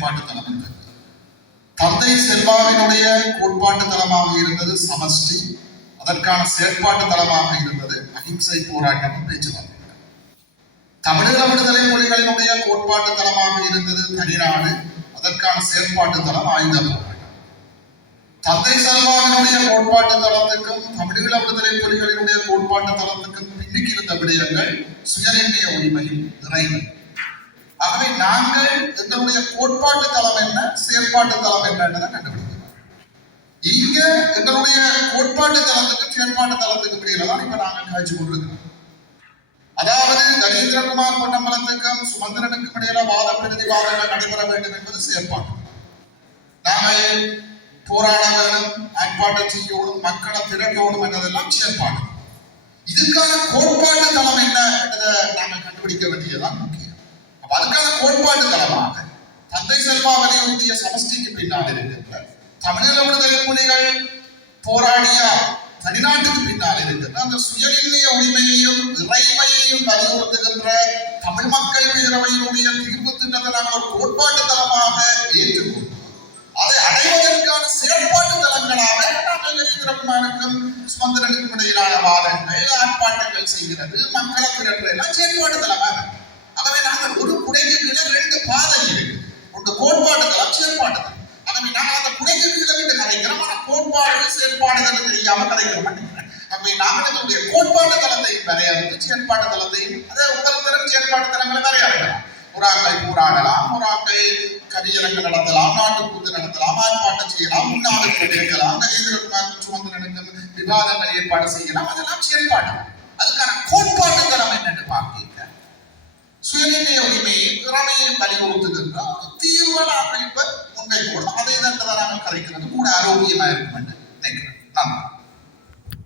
தளம். தந்தை செல்வாவினுடைய கோட்பாட்டு தளமாக இருந்தது சமஷ்டி, அதற்கான செயற்பாட்டு தளமாக இருந்தது அகிம்சை போராட்டமும் பேச்சுவார்த்தை. தமிழீழ விடுதலை புலிகளினுடைய கோட்பாட்டு தளமாக இருந்தது தனிநாடு, அதற்கான செயற்பாட்டு தளம் ஆயுத போராட்டம். தந்தை செல்வாவினுடைய கோட்பாட்டு தளத்துக்கும் தமிழீழ விடுதலை புலிகளினுடைய கோட்பாட்டு தளத்துக்கும் பின்னுக்கு இருந்த விடயங்கள் சுயநிர்ணய உரிமையும் இறைமை. ஆகவே நாங்கள் எங்களுடைய கோட்பாட்டு தளம் என்ன, செயற்பாட்டு தளம் என்னன்றதை கண்டுபிடிக்கிறோம். இங்க எங்களுடைய கோட்பாட்டு தளத்துக்கு செயற்பாட்டு தளத்துக்கு இடையில தான் இப்ப நாங்கள் காய்ச்சி கொண்டிருக்கிறோம். அதாவது கணேந்திரகுமார் பொன்னம்பலத்துக்கும் சுமந்திரனுக்கும் இடையில வாத பிரதிவாதங்கள் நடைபெற வேண்டும் என்பது செயற்பாடு. நாங்கள் போராட வேணும், ஆர்ப்பாட்டம் செய்யணும், மக்களை திரட்டோடும் என்பதெல்லாம் செயற்பாடு. இதுக்கான கோட்பாட்டு தளம் என்ன என்றதை நாங்கள் கண்டுபிடிக்க வேண்டியதுதான் முக்கியம். அதுக்கான கோட்பாட்டு தளமாக தந்தை செல்வா வலியுறுத்திய சமஷ்டிக்கு பின்னால் இருக்கின்ற தமிழீழ விடுதலை புலிகள் போராடிய தனிநாட்டுக்கு பின்னால் இருக்கின்ற அந்த சுயநிர்ணய உரிமையையும் இறைமையையும் வலியுறுத்துகின்ற தமிழ் மக்கள் பேரவையினுடைய தீர்ப்பு திட்டத்தை நாங்கள் ஒரு கோட்பாட்டு தளமாக ஏற்றுக்கொண்டோம். அதை அடைவதற்கான செயற்பாட்டு தளங்களாக நாங்கள் கணேந்திரகுமாருக்கும் சுமந்திரனுக்கும் இடையிலான வாதங்கள், ஆர்ப்பாட்டங்கள் செய்கிறது, மக்களை திரட்டுற எல்லாம் செயற்பாட்டு தளமாக. ஆகவே நாங்கள் ஒரு குடைக்கு கீழே ரெண்டு பாதை இருக்கு. ஒன்று கோட்பாட்டு தளம், செயற்பாட்டு தளம். ஆகவே நாங்கள் அந்த குடைக்கு கீழே விட்டு கதைக்கிறோம், ஆனால் கோட்பாடு செயற்பாடுகள் தெரியாம கதைக்கிறோம். ஆகவே நாங்கள் எங்களுடைய கோட்பாட்டு தளத்தையும் வரையறுத்து செயற்பாட்டு தளத்தையும் அதை ஒவ்வொருத்தரும் செயற்பாட்டு தளங்களை வரையறுக்கலாம். ஒரு ஆக்கள் போராடலாம், ஒரு ஆக்கள் கவியரங்கு நடத்தலாம், நாட்டுக்கூத்து நடத்தலாம், ஆர்ப்பாட்டம் செய்யலாம், முன்னாளுக்கு எடுக்கலாம், கணேந்திரகுமார் சுமந்திரனுக்கும் விவாதங்கள் ஏற்பாடு செய்யலாம். அதெல்லாம் செயற்பாடு. அதுக்கான கோட்பாட்டு தளம் என்னன்னு பார்க்க சுயநிர்ணய உரிமையை திறமையும் வலியுறுத்துகின்ற தீர்வை நாங்கள் இப்ப முன்வைக்கணும். அதை தான் நாங்கள் கதைக்கிறது கூட ஆரோக்கியமா இருக்கும் என்று நினைக்கிறேன்.